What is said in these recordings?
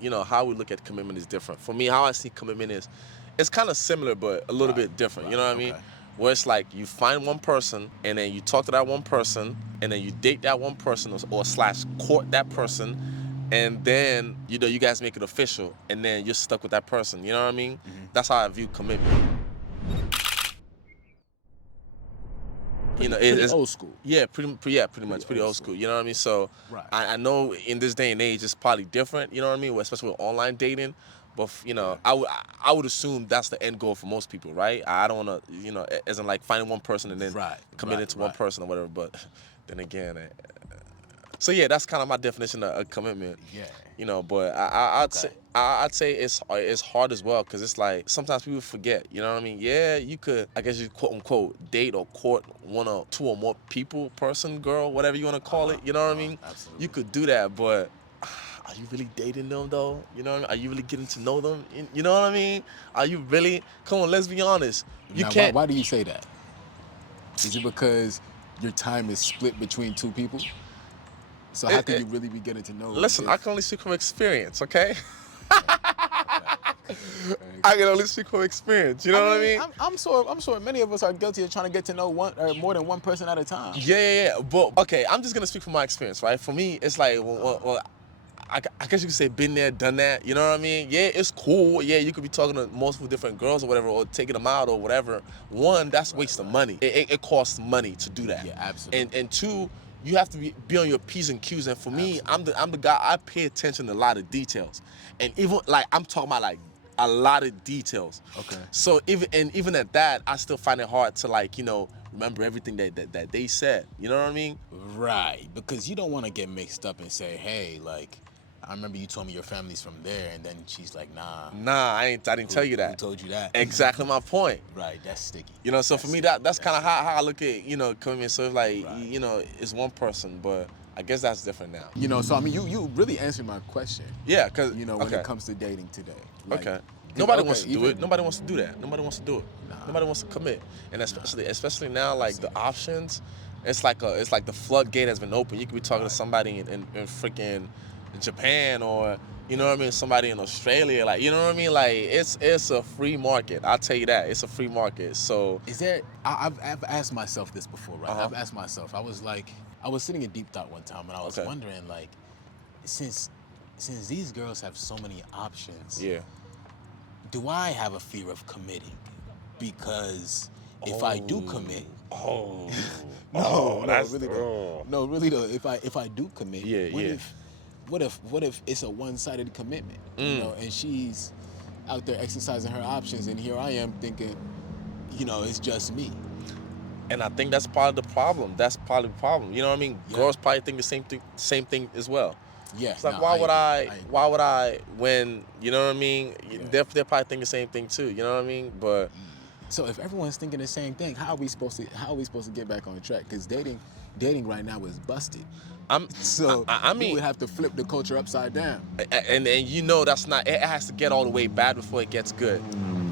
You know, how we look at commitment is different. For me, how I see commitment is, it's kind of similar, but a little bit different. You know what I mean? Okay. Where it's like you find one person and then you talk to that one person and then you date that one person or slash court that person, and then you know you guys make it official and then you're stuck with that person. You know what I mean? That's how I view commitment. You know, Pretty it's old school. yeah, pretty much, pretty old school. You know what I mean? So Right. I know in this day and age it's probably different. You know what I mean? Especially with online dating. But you know, I would assume that's the end goal for most people, right? I don't want to, you know, as in like finding one person and then committing to one person or whatever. But then again, so yeah, that's kind of my definition of commitment. Yeah. You know, but I'd say it's hard as well because it's like sometimes people forget. You know what I mean? Yeah, you could, I guess you quote unquote date or court one or two or more people, person, girl, whatever you want to call it. You know what I mean? Absolutely. You could do that, but are you really dating them though? You know what I mean? Are you really getting to know them? You know what I mean? Are you really? Come on, let's be honest. You Now, can't. Why do you say that? Is it because your time is split between two people? So how can you really be getting to know? Listen, I can only speak from experience, okay? Okay. I can only speak from experience. You know what I mean? I'm sure many of us are guilty of trying to get to know one or more than one person at a time. Yeah. But okay, I'm just gonna speak from my experience, right? For me, it's like, well, I guess you could say been there, done that. You know what I mean? Yeah, it's cool. Yeah, you could be talking to multiple different girls or whatever, or taking them out or whatever. One, that's waste of money. It costs money to do that. Yeah, absolutely. And two, you have to be on your P's and Q's. And for me, I'm the guy. I pay attention to a lot of details, and even like I'm talking about like a lot of details. Okay. So even at that, I still find it hard to like remember everything that they said. You know what I mean? Right, because you don't want to get mixed up and say, hey, like, I remember you told me your family's from there, and then she's like, nah. Nah, I didn't tell you that. Who told you that? Exactly my point. Right, that's sticky. You know, so for me that's kind of how I look at commitment. So it's like it's one person, but I guess that's different now. You know, so I mean, you really answered my question. Yeah, cause when it comes to dating today. Like, okay. Nobody wants to do it. Nobody wants to do that. Nobody wants to do it. Nobody wants to commit. And especially now, like the options, it's like the floodgate has been open. You could be talking to somebody in freaking Japan or you know what I mean, somebody in Australia, like you know what I mean, like it's a free market. I'll tell you that it's a free market. So is there? I've asked myself this before, right? I've asked myself. I was sitting in deep thought one time, and I was wondering, like, since these girls have so many options, do I have a fear of committing? Because if I do commit, really though, if I do commit, what if it's a one-sided commitment? You know, and she's out there exercising her options, and here I am thinking, it's just me. And I think that's part of the problem. That's part of the problem. You know what I mean? Yeah. Girls probably think the same thing as well. Yeah. It's like why would I when you know what I mean? Yeah. They're probably thinking the same thing too. You know what I mean? But so if everyone's thinking the same thing, how are we supposed to get back on track? Because dating right now is busted. I mean, we would have to flip the culture upside down. And that's not. It has to get all the way bad before it gets good.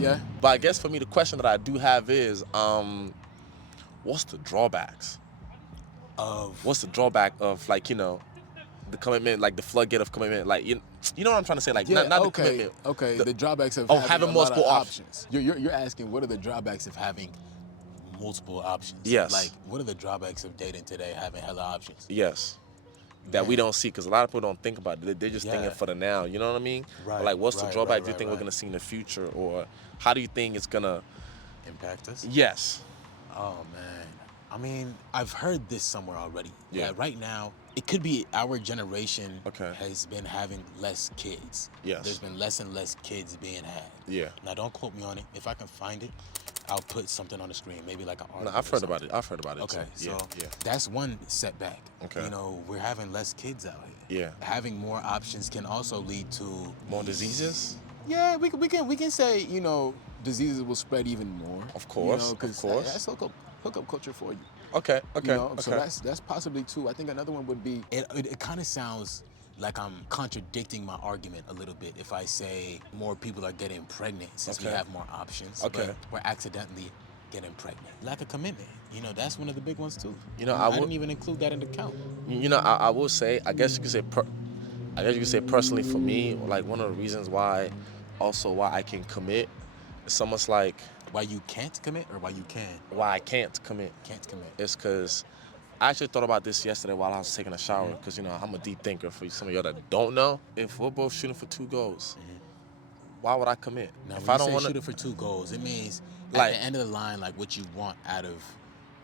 Yeah. But I guess for me, the question that I do have is, what's the drawbacks? What's the drawback of like the commitment, like the floodgate of commitment, like you know what I'm trying to say, like not the commitment. Okay. The drawbacks of having multiple options. You're asking what are the drawbacks of having multiple options? Yes. Like what are the drawbacks of dating today, having hella options? Yes. That we don't see, because a lot of people don't think about it. They're just thinking for the now. You know what I mean? Right. Like, what's the drawback do you think we're gonna see in the future, or how do you think it's gonna impact us? Yes. Oh man, I mean, I've heard this somewhere already. Yeah. Right now, it could be our generation Okay. has been having less kids. Yes. There's been less and less kids being had. Yeah. Now, don't quote me on it. If I can find it, I'll put something on the screen, maybe like an article. No, I've heard about it. Okay, too. so that's one setback. Okay. We're having less kids out here. Yeah. Having more options can also lead to More diseases? Yeah, we can say diseases will spread even more. Of course. Of course. That's hookup culture for you. Okay. So that's possibly two. I think another one would be it kind of sounds like I'm contradicting my argument a little bit if I say more people are getting pregnant since we have more options. Okay. But we're accidentally getting pregnant. Lack of commitment. That's one of the big ones too. I didn't even include that in the count. I will say, I guess you could say I guess you could say personally for me, like one of the reasons why I can commit, it's almost like why you can't commit or why you can? Why I can't commit. Can't commit. It's because I actually thought about this yesterday while I was taking a shower because, I'm a deep thinker. For some of y'all that don't know, if we're both shooting for 2 goals, why would I commit? Now, if when I don't you say want shooting for 2 goals, it means like, at the end of the line, like what you want out of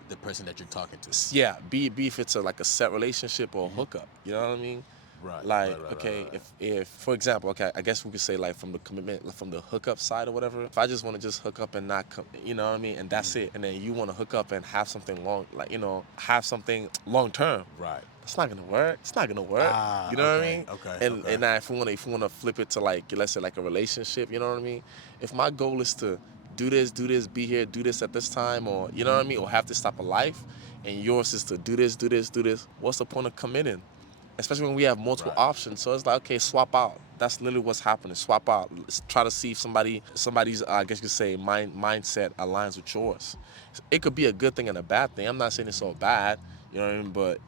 the person that you're talking to. Yeah, be if it's like a set relationship or a hookup. You know what I mean? Right. Like, right, okay, right. if for example, okay, I guess we could say like from the commitment, like from the hookup side or whatever. If I just want to just hook up and not, you know what I mean, and that's it, and then you want to hook up and have something long, like have something long term. Right. It's not gonna work. It's not gonna work. You know what I mean? Okay. And now if we wanna flip it to like, let's say like a relationship, you know what I mean? If my goal is to do this, be here, do this at this time, or you know what I mean, or have this type of life, and yours is to do this, what's the point of committing? Especially when we have multiple options. So it's like, okay, swap out. That's literally what's happening. Swap out. Let's try to see if somebody's, I guess you could say, mindset aligns with yours. It could be a good thing and a bad thing. I'm not saying it's all bad, you know what I mean? But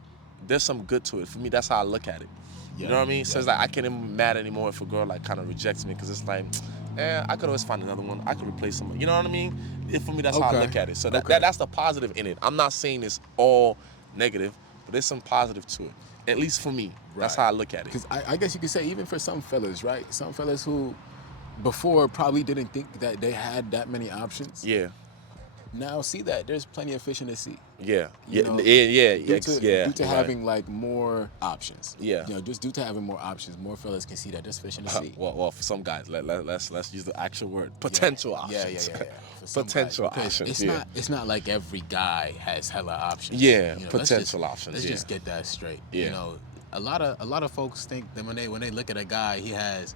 there's some good to it. For me, that's how I look at it. You know what I mean? So it's like I can't even be mad anymore if a girl like kind of rejects me because it's like, I could always find another one. I could replace someone. You know what I mean? For me, that's how I look at it. So that's the positive in it. I'm not saying it's all negative, but there's some positive to it. At least for me, that's how I look at it. Because I guess you could say even for some fellas, right? Some fellas who before probably didn't think that they had that many options. Yeah. Now see that there's plenty of fish in the sea. Yeah. Due to having like more options. Yeah. Just due to having more options, more fellas can see that there's fish in the sea. Well, for some guys, let's use the actual word, potential options. Yeah. Potential options. It's not like every guy has hella options. Yeah, potential options. Let's just get that straight. Yeah. A lot of folks think that when they look at a guy, he has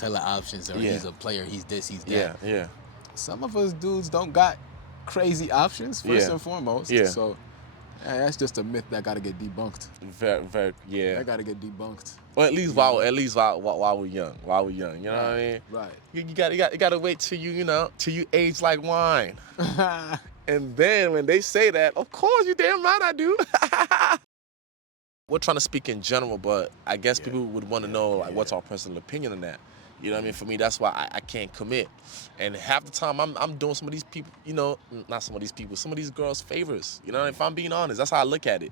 hella options, or he's a player, he's this, he's that. Yeah. Some of us dudes don't got crazy options first and foremost. Yeah. So that's just a myth that got to get debunked. Very. That got to get debunked. Well, at least while we're young. While we're young, you know what I mean? Right. You gotta wait till you age like wine. And then when they say that, of course you damn right I do. We're trying to speak in general, but I guess people would want to know like what's our personal opinion on that. You know what I mean? For me, that's why I can't commit. And half the time, I'm doing some of these people, not some of these people, some of these girls' favors. You know, if I'm being honest, that's how I look at it.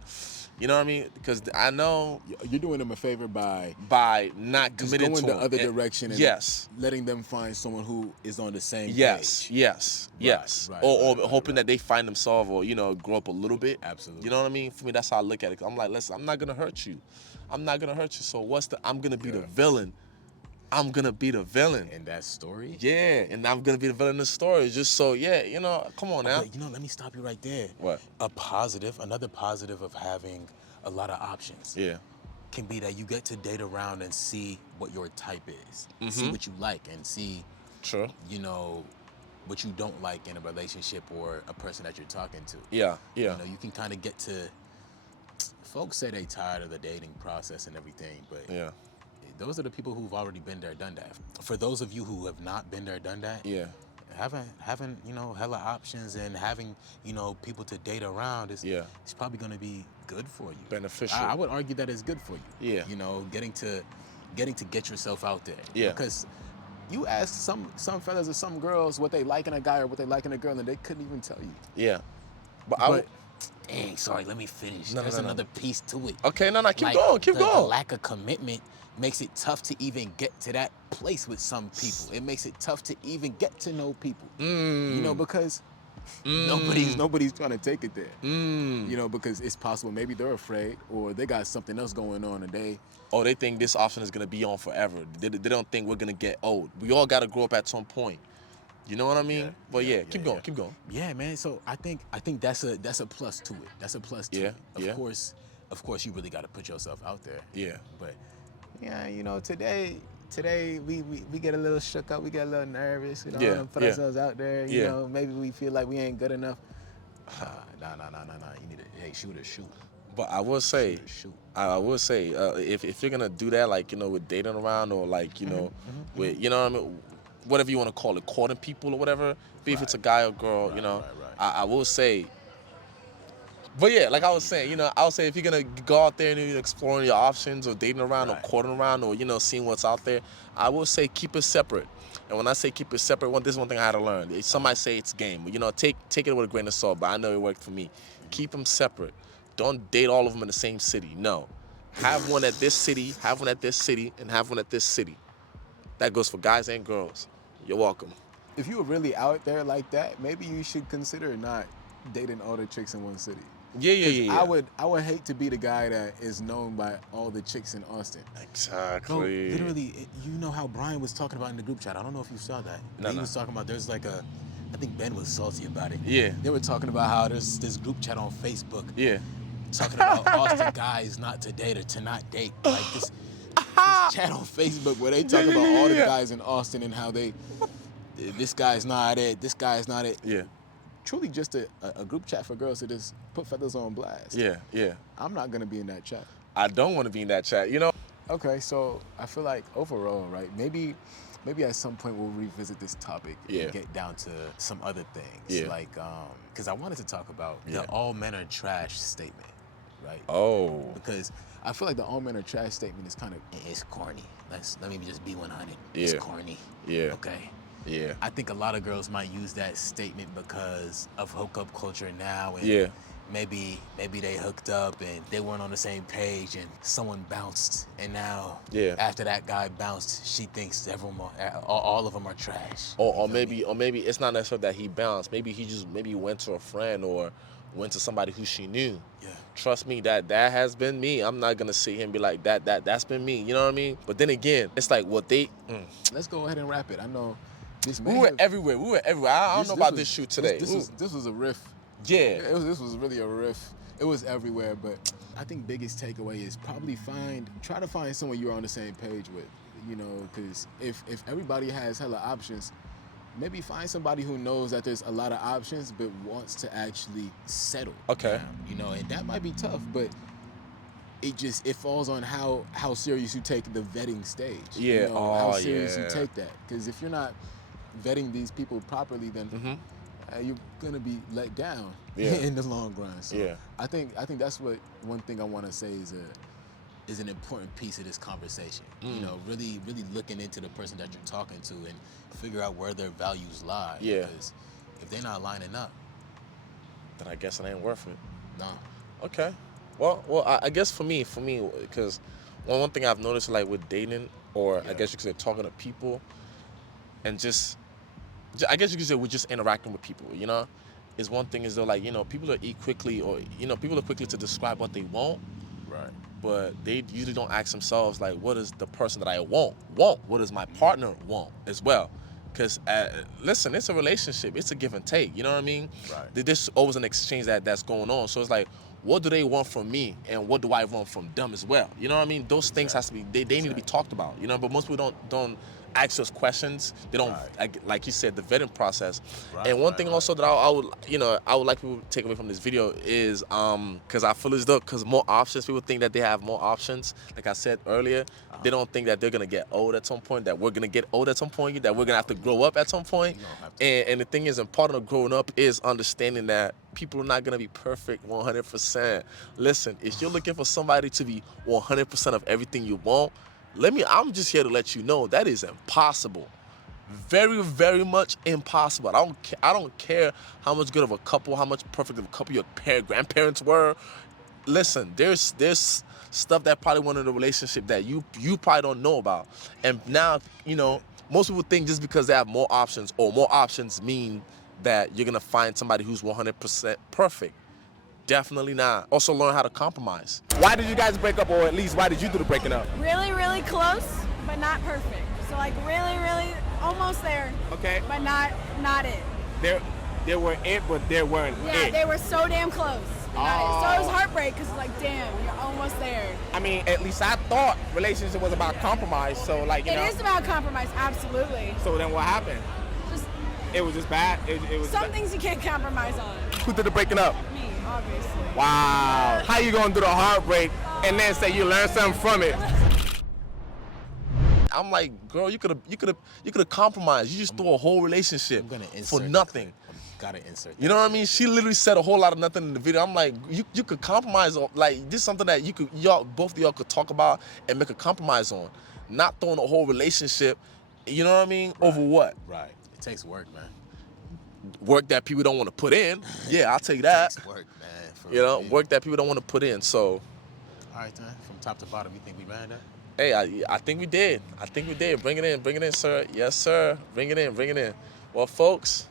You know what I mean? Because I know you're doing them a favor by not committing to going the other direction and letting them find someone who is on the same page. Yes. Right, or hoping that they find themselves or, grow up a little bit. Absolutely. You know what I mean? For me, that's how I look at it. 'Cause I'm like, listen, I'm not going to hurt you. So I'm going to be the villain. I'm going to be the villain. In that story? Yeah, and I'm going to be the villain in the story. Just so, come on now. But, let me stop you right there. What? Another positive of having a lot of options. Yeah. Can be that you get to date around and see what your type is. See what you like and see, True. What you don't like in a relationship or a person that you're talking to. Yeah. You can kind of get to, folks say they tired of the dating process and everything, but those are the people who've already been there, done that. For those of you who have not been there, done that, having hella options and having people to date around is probably going to be good for you. Beneficial. I would argue that it's good for you. Yeah. Getting to get yourself out there. Yeah. Because you ask some fellas or some girls what they like in a guy or what they like in a girl, and they couldn't even tell you. Yeah. Dang, sorry, let me finish. There's another piece to it. Okay, keep going. The lack of commitment makes it tough to even get to that place with some people. It makes it tough to even get to know people. Because nobody's trying to take it there. Because it's possible maybe they're afraid or they got something else going on and they think this option is gonna be on forever. They don't think we're gonna get old. We all gotta grow up at some point. You know what I mean? Keep going. Yeah, man. So I think that's a plus to it. That's a plus to it. Of course, you really got to put yourself out there. Yeah. But today we get a little shook up. We get a little nervous. Put ourselves out there. Maybe we feel like we ain't good enough. Nah. You need to shoot. But I will say, if you're gonna do that, like with dating around or like with what I mean, whatever you want to call it, courting people or whatever, be if it's a guy or girl, I will say, But yeah, like I was saying, you know, I would say if you're gonna go out there and you're exploring your options or dating around or courting around or, you know, seeing what's out there, I will say keep it separate. And when I say keep it separate, this is one thing I had to learn. Somebody say it's game. You know, take it with a grain of salt, but I know it worked for me. Keep them separate. Don't date all of them in the same city. No. Have one at this city, have one at this city, and have one at this city. That goes for guys and girls. You're welcome. If you were really out there like that, maybe you should consider not dating all the chicks in one city. Yeah. I would hate to be the guy that is known by all the chicks in Austin. Exactly. No, literally, you know how Brian was talking about in the group chat. I don't know if you saw that. He was talking about there's like I think Ben was salty about it. Yeah. They were talking about how there's this group chat on Facebook. Yeah. Talking about Austin guys not to date or to not date. Like this chat on Facebook where they talk about all the guys in Austin and how this guy's not it, this guy's not it. Yeah. Truly just a group chat for girls to just put feathers on blast. Yeah. I'm not gonna be in that chat. I don't want to be in that chat, you know? Okay, so I feel like overall, right, maybe at some point we'll revisit this topic and get down to some other things. Yeah. Like, because I wanted to talk about the all men are trash statement, right? Oh. Because I feel like the all men are trash statement is kind of, it's corny. Let me just be 100. It's corny. Yeah. Okay. Yeah. I think a lot of girls might use that statement because of hookup culture now, and maybe they hooked up and they weren't on the same page, and someone bounced, and now after that guy bounced, she thinks all of them are trash. Or maybe it's not necessarily that he bounced. Maybe he went to a friend or went to somebody who she knew. Yeah. Trust me, that has been me. I'm not gonna sit here and be like that's been me. You know what I mean? But then again, it's like what they. Let's go ahead and wrap it. I know. We were everywhere. I don't know about this shoot today. This was a riff. Yeah. This was really a riff. It was everywhere, but I think biggest takeaway is probably try to find someone you're on the same page with. You know, because if everybody has hella options, maybe find somebody who knows that there's a lot of options but wants to actually settle. Okay. Down, you know, and that might be tough, but it falls on how serious you take the vetting stage. Yeah. You know, how serious you take that. Because if you're not vetting these people properly, then you're gonna be let down in the long run. So I think that's one thing I want to say is an important piece of this conversation. You know, really looking into the person that you're talking to and figure out where their values lie. Yeah. Because if they're not lining up, then I guess it ain't worth it. No. Okay. Well, I guess for me, because one thing I've noticed, like with dating, or I guess you could say talking to people, and I guess you could say we're just interacting with people, you know, is one thing is though, like, you know, people are quickly to describe what they want. Right. But they usually don't ask themselves, like, what is the person that I want? What does my partner want as well? Because, listen, it's a relationship. It's a give and take. You know what I mean? Right. There's always an exchange that's going on. So it's like, what do they want from me? And what do I want from them as well? You know what I mean? Those things has to be, they need to be talked about, you know? But most people don't ask those questions. They don't, like you said, the vetting process. And one thing also that I would like people to take away from this video is, because I feel as though, because more options, people think that they have more options. Like I said earlier, they don't think that they're going to get old at some point, that we're going to get old at some point, that we're going to have to grow up at some point. And the thing is, and part of growing up is understanding that people are not going to be perfect 100%. Listen, if you're looking for somebody to be 100% of everything you want, I'm just here to let you know that is impossible. Very, very much impossible. I don't care how much good of a couple, how much perfect of a couple your grandparents were. Listen, there's stuff that probably went in a relationship that you probably don't know about. And now, you know, most people think just because they have more options or more options mean that you're gonna find somebody who's 100% perfect. Definitely not. Also learn how to compromise. Why did you guys break up, or at least why did you do the breaking up? Really, really close, but not perfect. So like really, really almost there. Okay. But not it. They were it, but they weren't it. Yeah, they were so damn close. So it was heartbreak because it's like, damn, you're almost there. I mean, at least I thought relationship was about compromise. So like, you know. It is about compromise, absolutely. So then what happened? It was just bad. It was some things you can't compromise on. Who did the breaking up? Me, obviously. Wow. How you gonna do the heartbreak and then say you learned something from it? I'm like, girl, you could have compromised. You just threw a whole relationship for nothing. Gotta insert that. You know what I mean? She literally said a whole lot of nothing in the video. I'm like, you could compromise on, like, this is something that both of y'all could talk about and make a compromise on. Not throwing a whole relationship, you know what I mean, over what? Right. It takes work, man. Work that people don't want to put in. Yeah, I'll take that. It takes work, man. You know, work that people don't want to put in. So. All right, man. From top to bottom, you think we ran that? Hey, I think we did. Bring it in, sir. Yes, sir. Bring it in. Well, folks,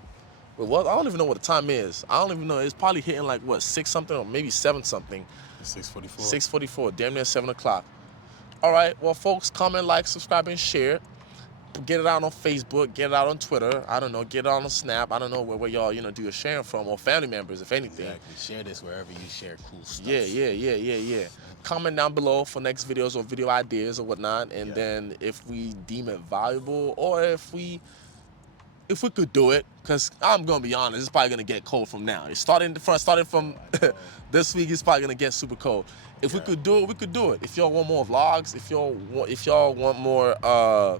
I don't even know what the time is. I don't even know. It's probably hitting like, what, 6 something or maybe 7 something. 6:44. 6:44, damn near 7 o'clock. All right, well, folks, comment, like, subscribe, and share. Get it out on Facebook, get it out on Twitter. I don't know, get it out on Snap. I don't know where y'all, do your sharing from, or family members, if anything. Exactly. Share this wherever you share cool stuff. Yeah. Comment down below for next videos or video ideas or whatnot, and then if we deem it valuable, or if we could do it, because I'm gonna be honest, it's probably gonna get cold from now. It's starting from this week, it's probably gonna get super cold. If we could do it, we could do it. If y'all want more vlogs, if y'all want more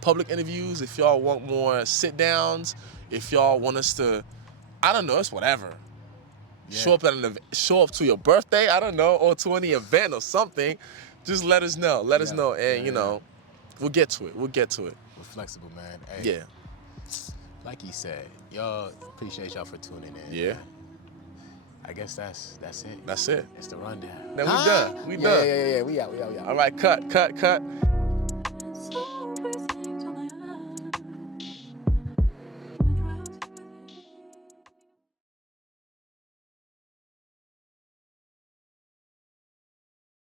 public interviews, if y'all want more sit downs, if y'all want us to, I don't know, it's whatever. Yeah. Show up to your birthday, I don't know, or to any event or something. Just let us know. And we'll get to it. We're flexible, man. Hey, yeah. Like he said, y'all, appreciate y'all for tuning in. Yeah. Man. I guess that's it. That's it. It's the rundown. Now we done. Yeah. We out. All right, cut.